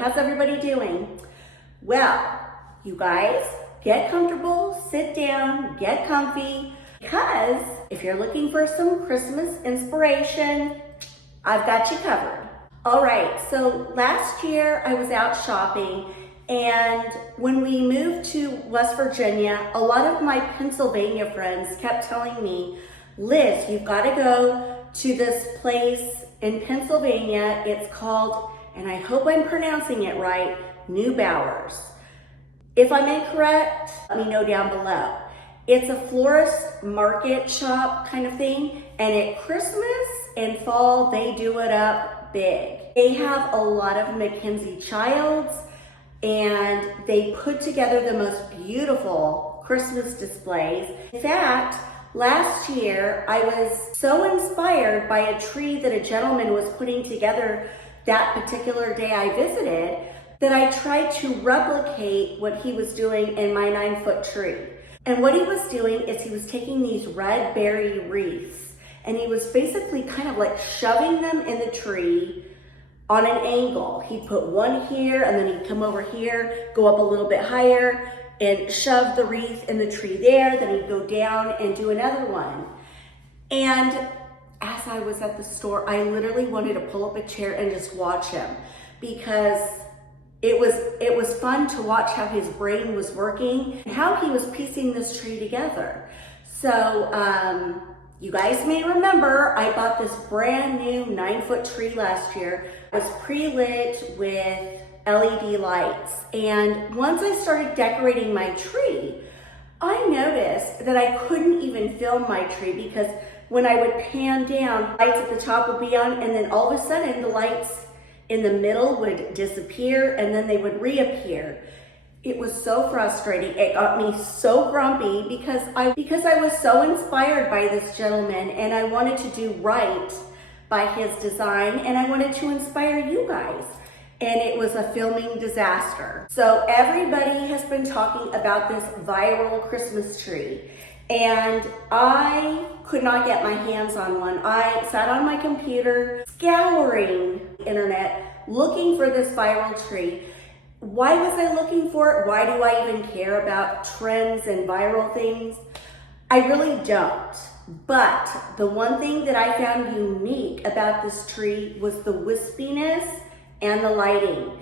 how's everybody doing? Well, you guys, get comfortable, sit down, get comfy, because if you're looking for some Christmas inspiration, I've got you covered. All right, so last year I was out shopping, and when we moved to West Virginia, a lot of my Pennsylvania friends kept telling me, Liz, you've got to go to this place in Pennsylvania. It's called, and I hope I'm pronouncing it right, New Bowers. If I'm incorrect, let me know down below. It's a florist market shop kind of thing, and at Christmas and fall, they do it up big. They have a lot of Mackenzie Childs, and they put together the most beautiful Christmas displays. In fact, last year, I was so inspired by a tree that a gentleman was putting together that particular day I visited that I tried to replicate what he was doing in my 9-foot tree. And what he was doing is he was taking these red berry wreaths and he was basically kind of like shoving them in the tree on an angle. He'd put one here and then he'd come over here, go up a little bit higher, and shove the wreath in the tree there, then he'd go down and do another one. And as I was at the store, I literally wanted to pull up a chair and just watch him, because it was fun to watch how his brain was working and how he was piecing this tree together. So you guys may remember I bought this brand new 9-foot tree last year. It was pre-lit with LED lights, and once I started decorating my tree, I noticed that I couldn't even film my tree, because when I would pan down, lights at the top would be on, and then all of a sudden the lights in the middle would disappear and then they would reappear. It was so frustrating. It got me so grumpy because I was so inspired by this gentleman, and I wanted to do right by his design, and I wanted to inspire you guys. And it was a filming disaster. So everybody has been talking about this viral Christmas tree, and I could not get my hands on one. I sat on my computer scouring the internet looking for this viral tree. Why was I looking for it? Why do I even care about trends and viral things? I really don't. But the one thing that I found unique about this tree was the wispiness and the lighting.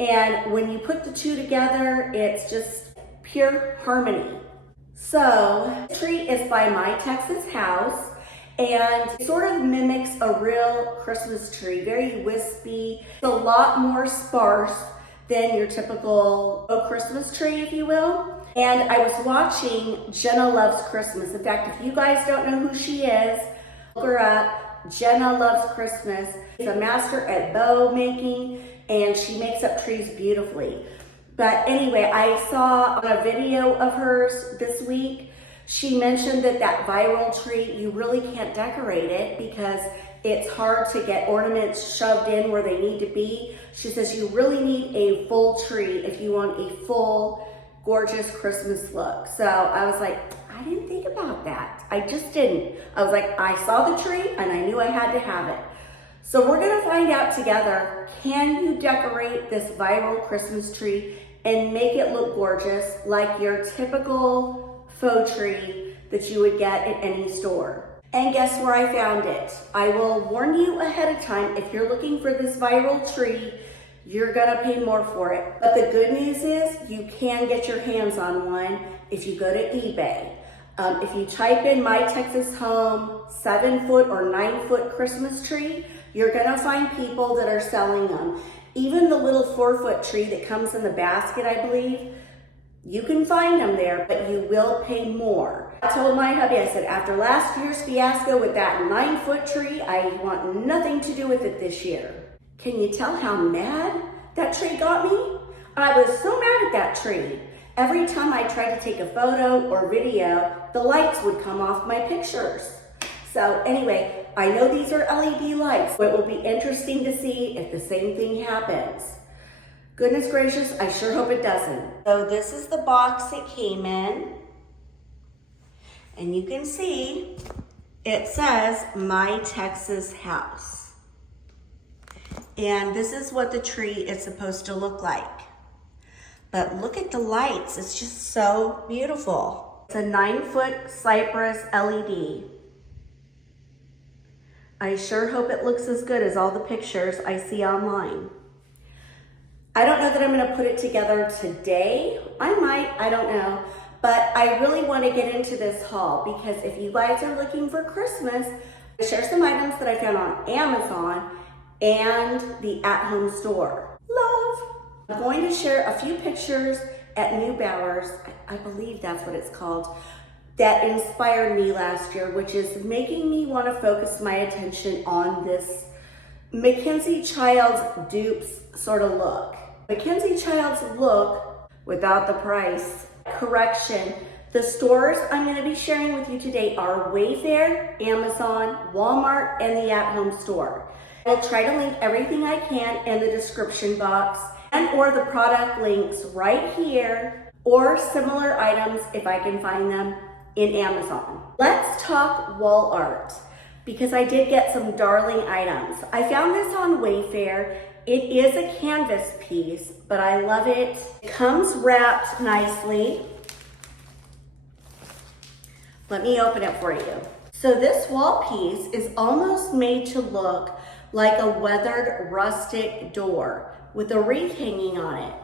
And when you put the two together, it's just pure harmony. So the tree is by My Texas House, and it sort of mimics a real Christmas tree, very wispy. It's a lot more sparse than your typical Christmas tree, if you will. And I was watching Jenna Loves Christmas. In fact, if you guys don't know who she is, look her up. Jenna Loves Christmas. She's a master at bow making, and she makes up trees beautifully. But anyway, I saw on a video of hers this week, she mentioned that viral tree, you really can't decorate it because it's hard to get ornaments shoved in where they need to be. She says you really need a full tree if you want a full, gorgeous Christmas look. So I was like, I didn't think about that. I just didn't. I was like, I saw the tree and I knew I had to have it. So we're gonna find out together, can you decorate this viral Christmas tree and make it look gorgeous like your typical faux tree that you would get at any store? And guess where I found it? I will warn you ahead of time, if you're looking for this viral tree, you're gonna pay more for it. But the good news is you can get your hands on one if you go to eBay. If you type in My Texas Home 7-foot or 9-foot Christmas tree, you're gonna find people that are selling them. Even the little 4-foot tree that comes in the basket, I believe, you can find them there, but you will pay more. I told my hubby, I said, after last year's fiasco with that 9-foot tree, I want nothing to do with it this year. Can you tell how mad that tree got me? I was so mad at that tree. Every time I tried to take a photo or video, the lights would come off my pictures. So anyway, I know these are LED lights, so it will be interesting to see if the same thing happens. Goodness gracious, I sure hope it doesn't. So this is the box it came in. And you can see it says My Texas House. And this is what the tree is supposed to look like. But look at the lights, it's just so beautiful. It's a 9-foot cypress LED. I sure hope it looks as good as all the pictures I see online. I don't know that I'm gonna put it together today. I might, I don't know. But I really wanna get into this haul because if you guys are looking for Christmas, I share some items that I found on Amazon and the at-home store. Love. I'm going to share a few pictures at Neubauer's, I believe that's what it's called, that inspired me last year, which is making me want to focus my attention on this Mackenzie Childs dupes sort of look. Mackenzie Childs look without the price. Correction, the stores I'm going to be sharing with you today are Wayfair, Amazon, Walmart, and the at-home store. I'll try to link everything I can in the description box and or the product links right here or similar items if I can find them in Amazon. Let's talk wall art because I did get some darling items. I found this on Wayfair. It is a canvas piece, but I love it. It comes wrapped nicely. Let me open it for you. So this wall piece is almost made to look like a weathered rustic door with a wreath hanging on it.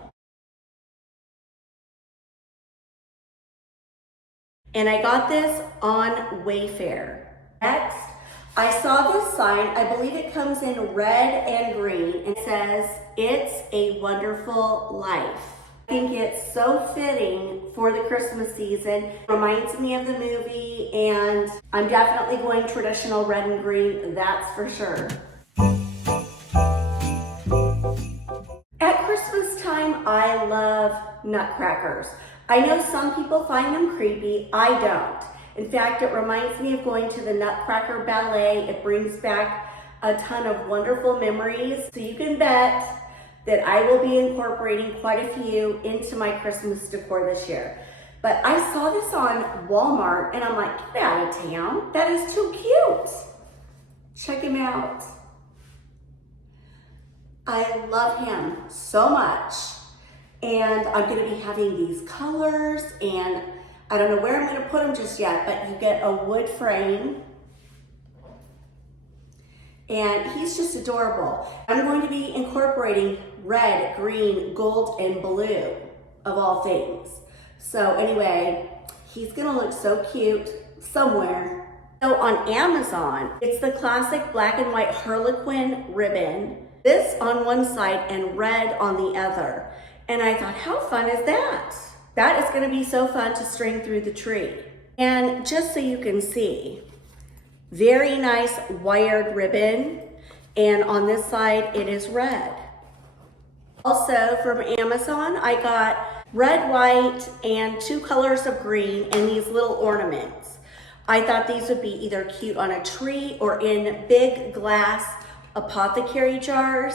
And I got this on Wayfair. Next, I saw this sign. I believe it comes in red and green and says, "It's a wonderful life." I think it's so fitting for the Christmas season. Reminds me of the movie, and I'm definitely going traditional red and green, that's for sure. At Christmas time, I love nutcrackers. I know some people find them creepy, I don't. In fact, it reminds me of going to the Nutcracker Ballet. It brings back a ton of wonderful memories. So you can bet that I will be incorporating quite a few into my Christmas decor this year. But I saw this on Walmart and I'm like, get out of town. That is too cute. Check him out. I love him so much. And I'm gonna be having these colors and I don't know where I'm gonna put them just yet, but you get a wood frame and he's just adorable. I'm going to be incorporating red, green, gold, and blue of all things. So anyway, he's gonna look so cute somewhere. So on Amazon, it's the classic black and white Harlequin ribbon. This on one side and red on the other. And I thought, how fun is that? That is gonna be so fun to string through the tree. And just so you can see, very nice wired ribbon. And on this side, it is red. Also from Amazon, I got red, white, and 2 colors of green and these little ornaments. I thought these would be either cute on a tree or in big glass apothecary jars.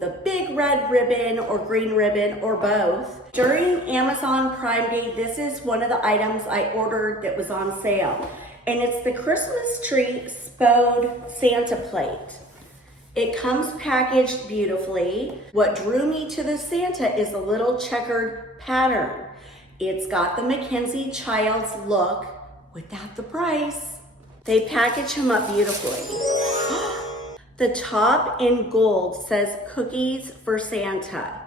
The big red ribbon or green ribbon or both. During Amazon Prime Day, this is one of the items I ordered that was on sale. And it's the Christmas tree Spode Santa plate. It comes packaged beautifully. What drew me to the Santa is the little checkered pattern. It's got the Mackenzie Childs look without the price. They package him up beautifully. The top in gold says cookies for Santa.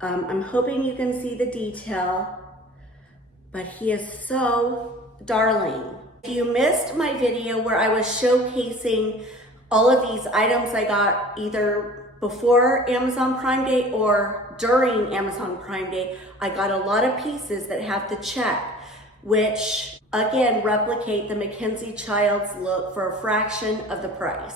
I'm hoping you can see the detail, but he is so darling. If you missed my video where I was showcasing all of these items I got either before Amazon Prime Day or during Amazon Prime Day, I got a lot of pieces that have the check, which again replicate the Mackenzie Childs look for a fraction of the price.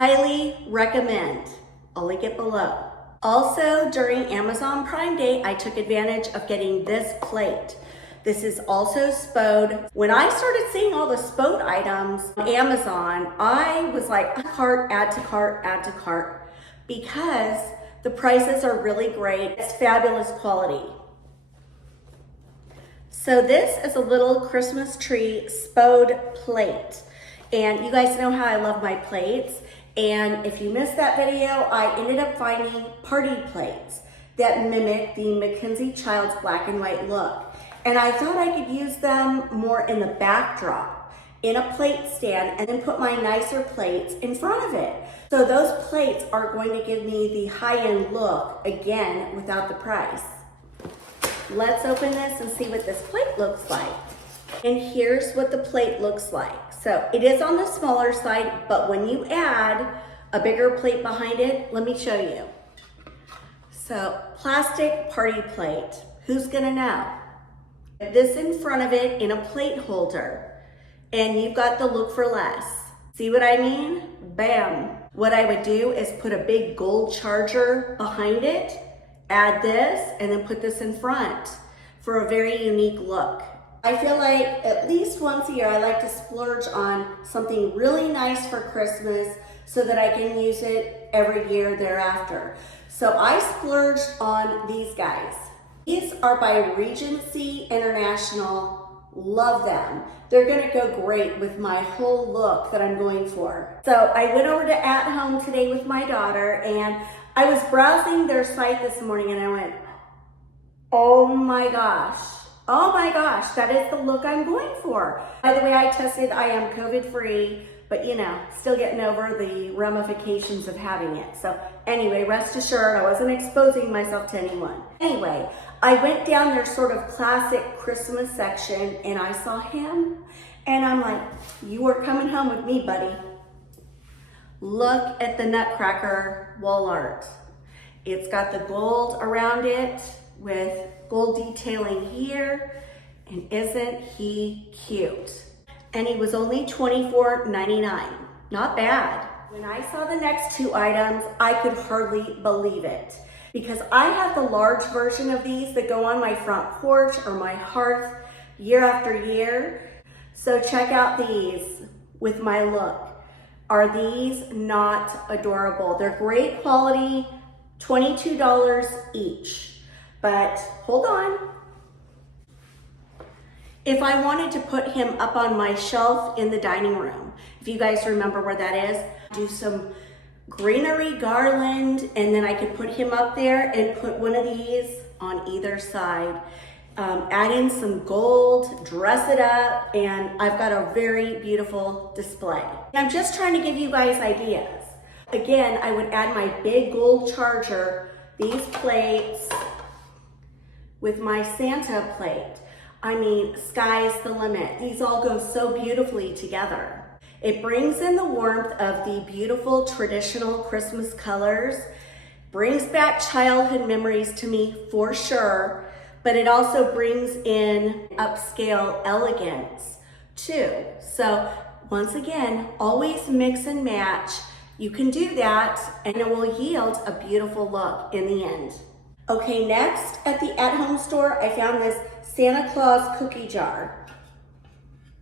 Highly recommend. I'll link it below. Also, during Amazon Prime Day, I took advantage of getting this plate. This is also Spode. When I started seeing all the Spode items on Amazon, I was like, add to cart, add to cart, add to cart, because the prices are really great. It's fabulous quality. So this is a little Christmas tree Spode plate. And you guys know how I love my plates. And if you missed that video, I ended up finding party plates that mimic the Mackenzie Childs black and white look. And I thought I could use them more in the backdrop, in a plate stand, and then put my nicer plates in front of it. So those plates are going to give me the high-end look, again, without the price. Let's open this and see what this plate looks like. And here's what the plate looks like. So it is on the smaller side, but when you add a bigger plate behind it, let me show you. So plastic party plate, who's gonna know? This in front of it in a plate holder, and you've got the look for less. See what I mean? Bam. What I would do is put a big gold charger behind it, add this, and then put this in front for a very unique look. I feel like at least once a year I like to splurge on something really nice for Christmas so that I can use it every year thereafter. So I splurged on these guys. These are by Regency International. Love them. They're gonna go great with my whole look that I'm going for. So I went over to At Home today with my daughter, and I was browsing their site this morning and I went, oh my gosh, that is the look I'm going for. By the way, I tested, I am COVID free, but you know, still getting over the ramifications of having it. So anyway, rest assured, I wasn't exposing myself to anyone. Anyway, I went down their sort of classic Christmas section and I saw him and I'm like, you are coming home with me, buddy. Look at the NUTCRACKER wall art. It's got the gold around it with gold detailing here, and isn't he cute? And he was only $24.99. Not bad. When I saw the next two items, I could hardly believe it, because I have the large version of these that go on my front porch or my hearth year after year. So check out these with my look. Are these not adorable? They're great quality, $22 each. But hold on. If I wanted to put him up on my shelf in the dining room, if you guys remember where that is, do some greenery garland, and then I could put him up there and put one of these on either side. Add in some gold, dress it up, and I've got a very beautiful display. I'm just trying to give you guys ideas. Again, I would add my big gold charger, these plates, with my Santa plate. I mean, sky's the limit. These all go so beautifully together. It brings in the warmth of the beautiful traditional Christmas colors, brings back childhood memories to me for sure, but it also brings in upscale elegance too. So once again, always mix and match. You can do that and it will yield a beautiful look in the end. Okay, next at the At Home store, I found this Santa Claus cookie jar,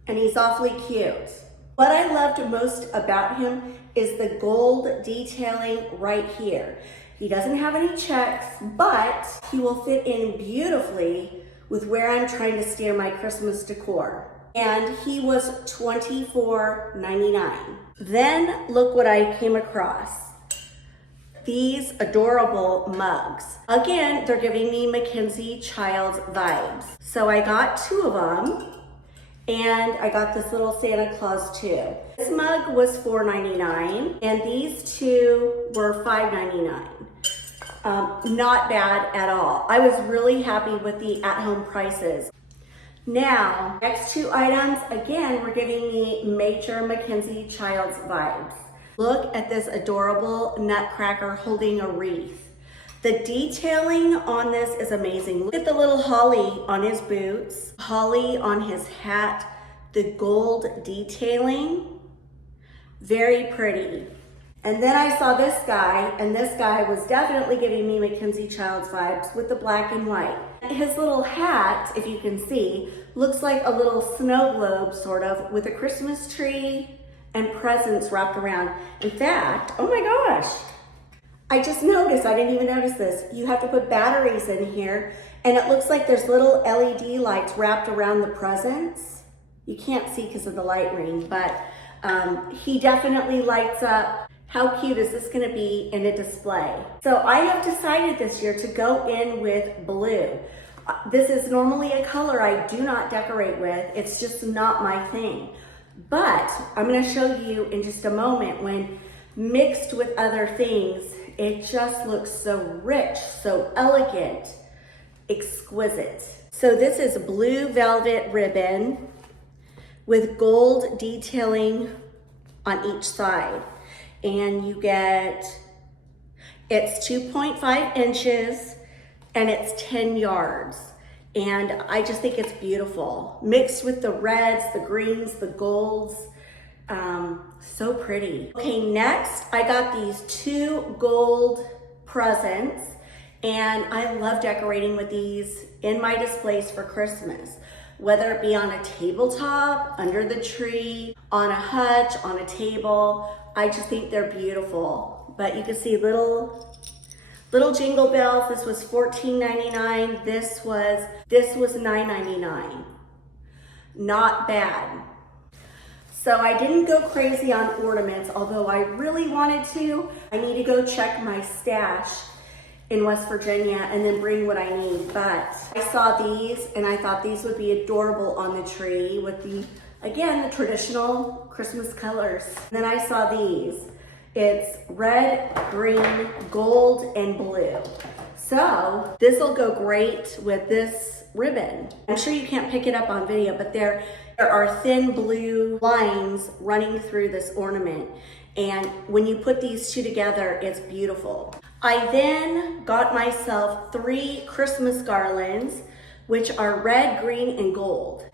and he's awfully cute. What I loved most about him is the gold detailing right here. He doesn't have any checks, but he will fit in beautifully with where I'm trying to steer my Christmas decor. And he was $24.99. Then look what I came across. These adorable mugs. Again, they're giving me Mackenzie Childs vibes. So I got two of them, and I got this little Santa Claus too. This mug was $4.99, and these two were $5.99. Not bad at all. I was really happy with the at-home prices. Now, next two items, again, were giving me major Mackenzie Childs vibes. Look at this adorable nutcracker holding a wreath. The detailing on this is amazing. Look at the little holly on his boots, holly on his hat, the gold detailing. Very pretty. And then I saw this guy, and this guy was definitely giving me Mackenzie Childs vibes with the black and white. His little hat, if you can see, looks like a little snow globe, sort of, with a Christmas tree and presents wrapped around. In fact, oh my gosh, I just noticed, I didn't even notice this, you have to put batteries in here, and it looks like there's little LED lights wrapped around the presents. You can't see because of the light ring, but he definitely lights up How cute is this gonna be in a display? So I have decided this year to go in with blue. This is normally a color I do not decorate with. It's just not my thing. But I'm gonna show you in just a moment when mixed with other things, it just looks so rich, so elegant, exquisite. So this is blue velvet ribbon with gold detailing on each side. And you get, it's 2.5 inches and it's 10 yards. And I just think it's beautiful. Mixed with the reds, the greens, the golds, so pretty. Okay, next I got these 2 gold presents and I love decorating with these in my displays for Christmas. Whether it be on a tabletop, under the tree, on a hutch, on a table, I just think they're beautiful. But you can see little jingle bells. This was $14.99. This was $9.99. Not bad. So I didn't go crazy on ornaments, although I really wanted to. I need to go check my stash in West Virginia and then bring what I need. But I saw these and I thought these would be adorable on the tree with the traditional Christmas colors. And then I saw these. It's red, green, gold, and blue. So this will go great with this ribbon. I'm sure you can't pick it up on video, but there are thin blue lines running through this ornament. And when you put these two together, it's beautiful. I then got myself 3 Christmas garlands, which are red, green, and gold.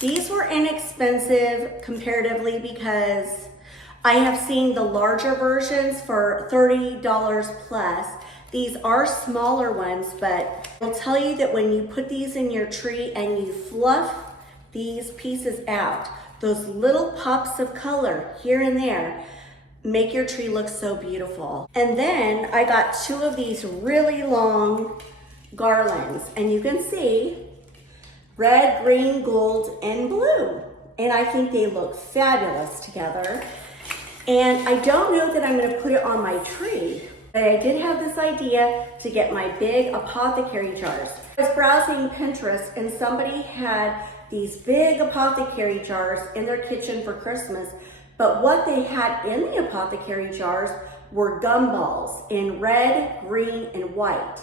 These were inexpensive comparatively because I have seen the larger versions for $30 plus. These are smaller ones, but I'll tell you that when you put these in your tree and you fluff these pieces out, those little pops of color here and there make your tree look so beautiful. And then I got 2 of these really long garlands, and you can see red, green, gold, and blue. And I think they look fabulous together. And I don't know that I'm gonna put it on my tree, but I did have this idea to get my big apothecary jars. I was browsing Pinterest and somebody had these big apothecary jars in their kitchen for Christmas, but what they had in the apothecary jars were gumballs in red, green, and white.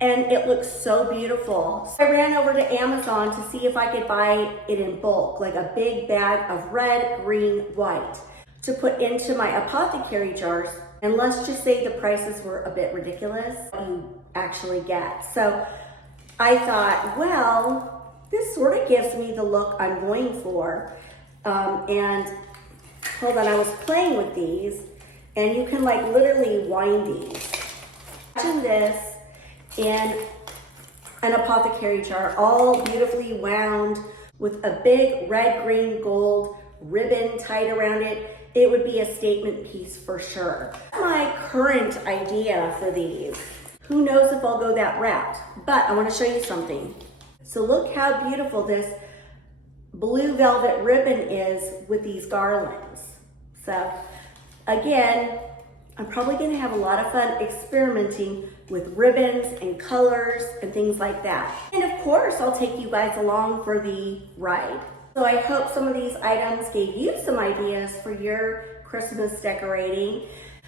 And it looks so beautiful. So I ran over to Amazon to see if I could buy it in bulk, like a big bag of red, green, white, to put into my apothecary jars. And let's just say the prices were a bit ridiculous, what you actually get. So I thought, well, this sort of gives me the look I'm going for. And hold on, I was playing with these, and you can like literally wind these. Imagine this in an apothecary jar, all beautifully wound with a big red, green, gold ribbon tied around it. It would be a statement piece for sure. My current idea for these. Who knows if I'll go that route, but I want to show you something. So look how beautiful this blue velvet ribbon is with these garlands. So again, I'm probably going to have a lot of fun experimenting with ribbons and colors and things like that. And of course, I'll take you guys along for the ride. So I hope some of these items gave you some ideas for your Christmas decorating.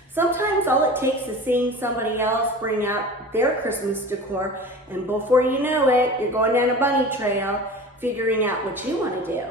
Sometimes all it takes is seeing somebody else bring out their Christmas decor, and before you know it, you're going down a bunny trail figuring out what you want to do.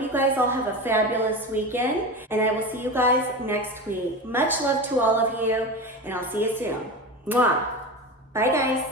You guys all have a fabulous weekend, and I will see you guys next week. Much love to all of you, and I'll see you soon. Mwah. Bye, guys.